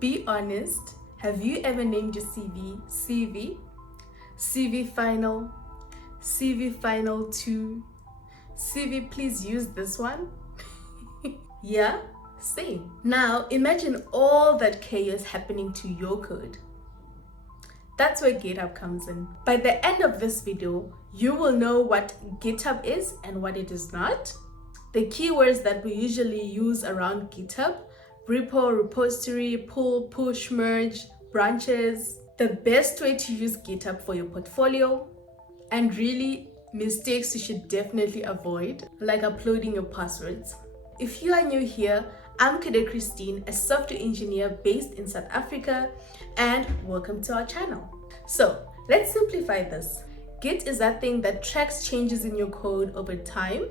Be honest. Have you ever named your CV final, CV final 2, CV please use this one? Yeah, same. Now imagine all that chaos happening to your code. That's where GitHub comes in. By the end of this video, you will know what GitHub is and what it is not. The keywords that we usually use around GitHub: repo, repository, pull, push, merge, branches, the best way to use GitHub for your portfolio, and really mistakes you should definitely avoid, like uploading your passwords. If you are new here, I'm Kide Christine, a software engineer based in South Africa, and welcome to our channel. So let's simplify this. Git is that thing that tracks changes in your code over time,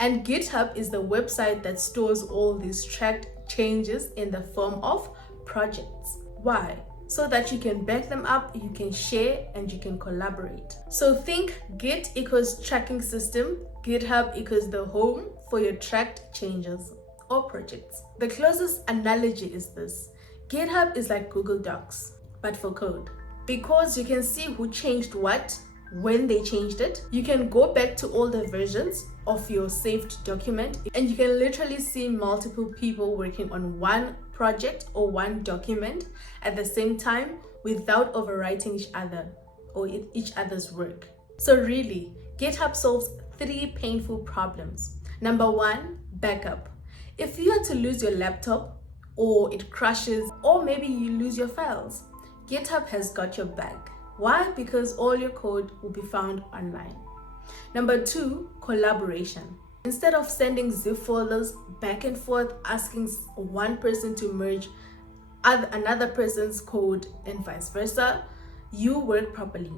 and GitHub is the website that stores all these tracked changes in the form of projects. Why? So that you can back them up, you can share, and you can collaborate. So think Git equals tracking system, GitHub equals the home for your tracked changes or projects. The closest analogy is this: GitHub is like Google Docs, but for code. Because you can see who changed what, when they changed it. You can go back to all the versions of your saved document, and you can literally see multiple people working on one project or one document at the same time without overwriting each other or each other's work. So really, GitHub solves 3 painful problems. Number 1, backup. If you are to lose your laptop, or it crashes, or maybe you lose your files, GitHub has got your back. Why? Because all your code will be found online. Number 2, collaboration. Instead of sending zip folders back and forth, asking one person to merge another person's code and vice versa, you work properly.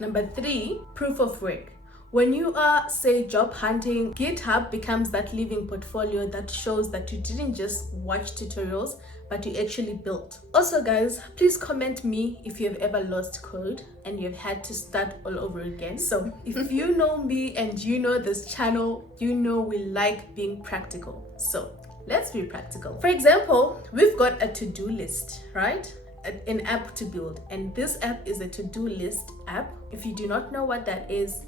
Number 3, proof of work. When you are, say, job hunting, GitHub becomes that living portfolio that shows that you didn't just watch tutorials, but you actually built. Also guys, please comment me if you've ever lost code and you've had to start all over again. So if you know me and you know this channel, you know we like being practical. So let's be practical. For example, we've got a to-do list, right? An app to build, and this app is a to-do list app. If you do not know what that is,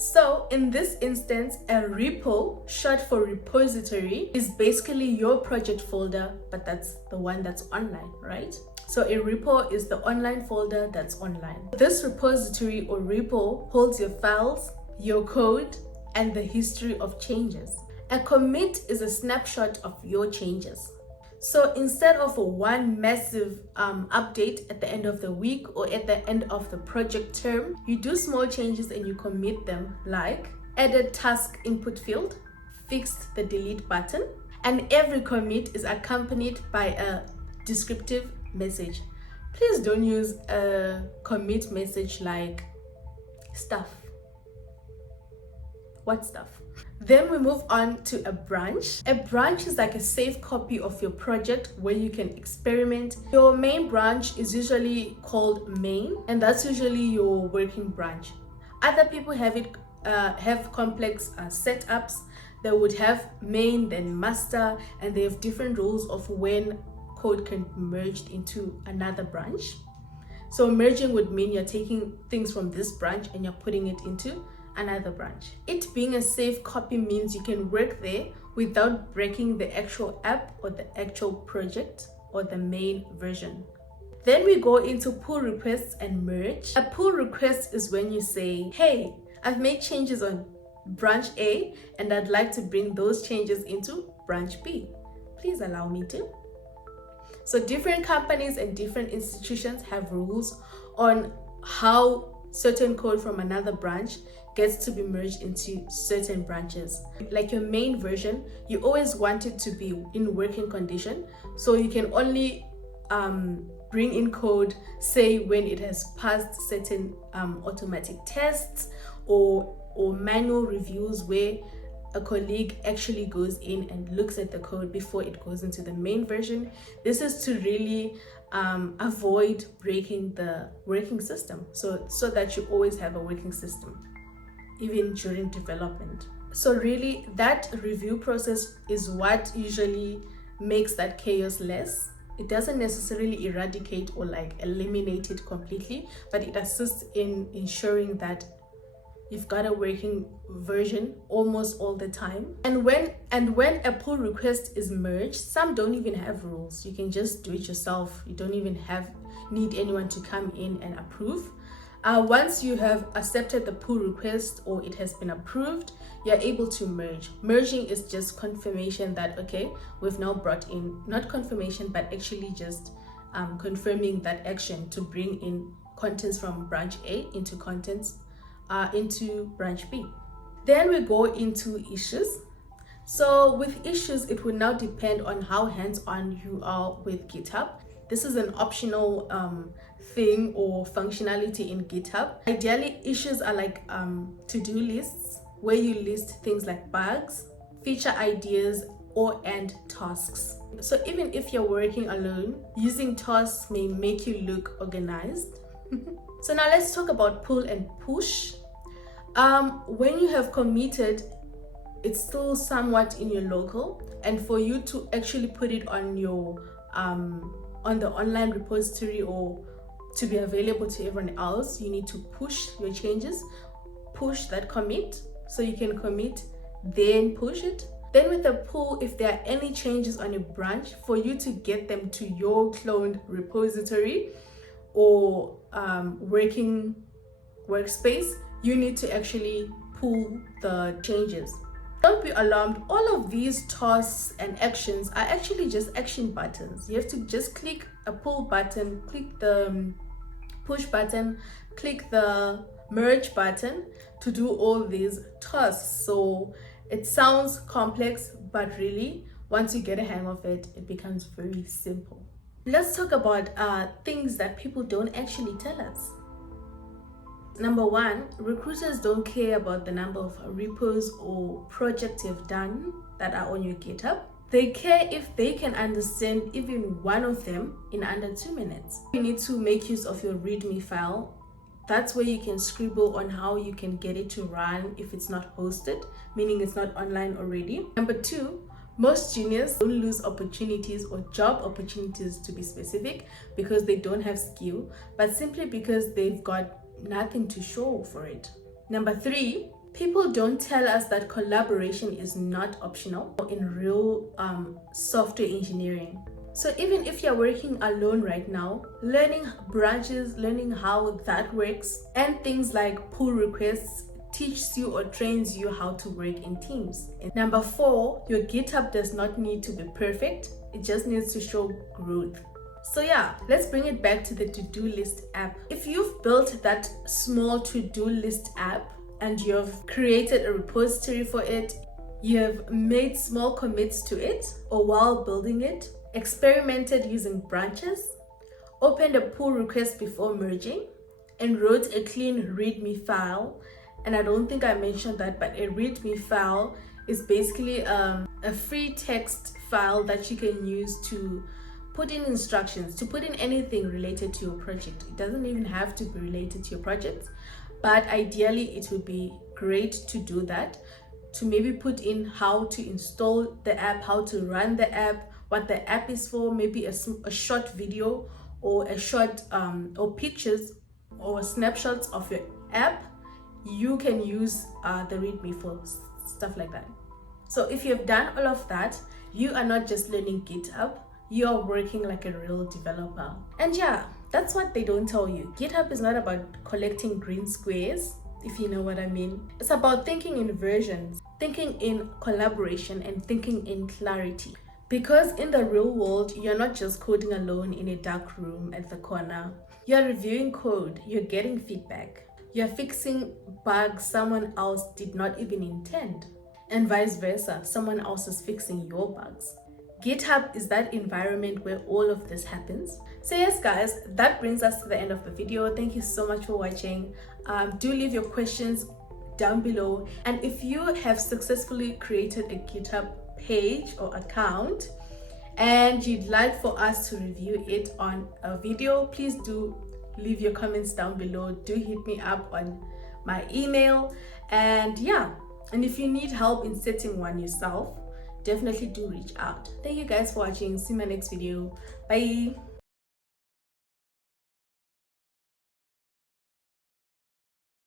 so in this instance, a repo, short for repository, is basically your project folder, but that's the one that's online, right? So a repo is the online folder that's online. This repository or repo holds your files, your code, and the history of changes. A commit is a snapshot of your changes. So instead of one massive update at the end of the week or at the end of the project term, you do small changes and you commit them, like added task input field, fixed the delete button, and every commit is accompanied by a descriptive message. Please don't use a commit message like stuff. What stuff? Then we move on to a branch. A branch is like a safe copy of your project where you can experiment. Your main branch is usually called main, and that's usually your working branch. Other people have complex setups. They would have main, then master, and they have different rules of when code can be merged into another branch. So merging would mean you're taking things from this branch and you're putting it into another branch. It being a safe copy means you can work there without breaking the actual app or the actual project or the main version. Then we go into pull requests and merge. A pull request is when you say, hey, I've made changes on branch A and I'd like to bring those changes into branch B. Please allow me to. So different companies and different institutions have rules on how certain code from another branch gets to be merged into certain branches. Like your main version, you always want it to be in working condition, so you can only bring in code, say, when it has passed certain automatic tests or manual reviews where a colleague actually goes in and looks at the code before it goes into the main version. This is to really avoid breaking the working system, so that you always have a working system even during development. So really that review process is what usually makes that chaos less, It doesn't necessarily eradicate or like eliminate it completely, but it assists in ensuring that you've got a working version almost all the time. And when a pull request is merged, some don't even have rules. You can just do it yourself. You don't even need anyone to come in and approve. Once you have accepted the pull request or it has been approved, you're able to merge. Merging is just confirmation that, okay, we've now brought in, not confirmation, but actually just confirming that action to bring in contents from branch A into branch B. Then we go into issues. So with issues, it will now depend on how hands-on you are with GitHub. This is an optional thing or functionality in GitHub. Ideally, issues are like to-do lists where you list things like bugs, feature ideas, and tasks. So even if you're working alone, using tasks may make you look organized. So now let's talk about pull and push. When you have committed, it's still somewhat in your local, and for you to actually put it on your on the online repository or to be available to everyone else, you need to push your changes, push that commit, so you can commit, then push it. Then with the pull, if there are any changes on a branch, for you to get them to your cloned repository or working workspace, you need to actually pull the changes. Don't be alarmed, all of these tasks and actions are actually just action buttons. You have to just click a pull button, click the push button, click the merge button to do all these tasks. So it sounds complex, but really, once you get a hang of it, it becomes very simple. Let's talk about things that people don't actually tell us. Number one, recruiters don't care about the number of repos or projects you've done that are on your GitHub. They care if they can understand even one of them in under 2 minutes. You need to make use of your README file. That's where you can scribble on how you can get it to run if it's not hosted, meaning it's not online already. Number two, most juniors don't lose opportunities or job opportunities, to be specific, because they don't have skill, but simply because they've got nothing to show for it. Number three, people don't tell us that collaboration is not optional in real software engineering. So even if you're working alone right now, learning branches, learning how that works, and things like pull requests teaches you or trains you how to work in teams. And number four, your GitHub does not need to be perfect. It just needs to show growth. So yeah, let's bring it back to the to-do list app. If you've built that small to-do list app and you've created a repository for it, you have made small commits to it, or while building it, experimented using branches, opened a pull request before merging, and wrote a clean README file. And I don't think I mentioned that, but a README file is basically a free text file that you can use to put in instructions, to put in anything related to your project. It doesn't even have to be related to your project, but ideally it would be great to do that, to maybe put in how to install the app, how to run the app, what the app is for, maybe a short video or a short or pictures or snapshots of your app. You can use the README for stuff like that. So if you've done all of that, you are not just learning GitHub, you are working like a real developer. And yeah, that's what they don't tell you. GitHub is not about collecting green squares, if you know what I mean. It's about thinking in versions, thinking in collaboration, and thinking in clarity. Because in the real world, you're not just coding alone in a dark room at the corner. You're reviewing code, you're getting feedback, you're fixing bugs someone else did not even intend, and vice versa, someone else is fixing your bugs. GitHub is that environment where all of this happens. So yes guys, that brings us to the end of the video. Thank you so much for watching. Do leave your questions down below, and if you have successfully created a GitHub page or account and you'd like for us to review it on a video, please do leave your comments down below. Do hit me up on my email, and yeah, and if you need help in setting one yourself, definitely do reach out. Thank you guys for watching. See you in my next video. Bye.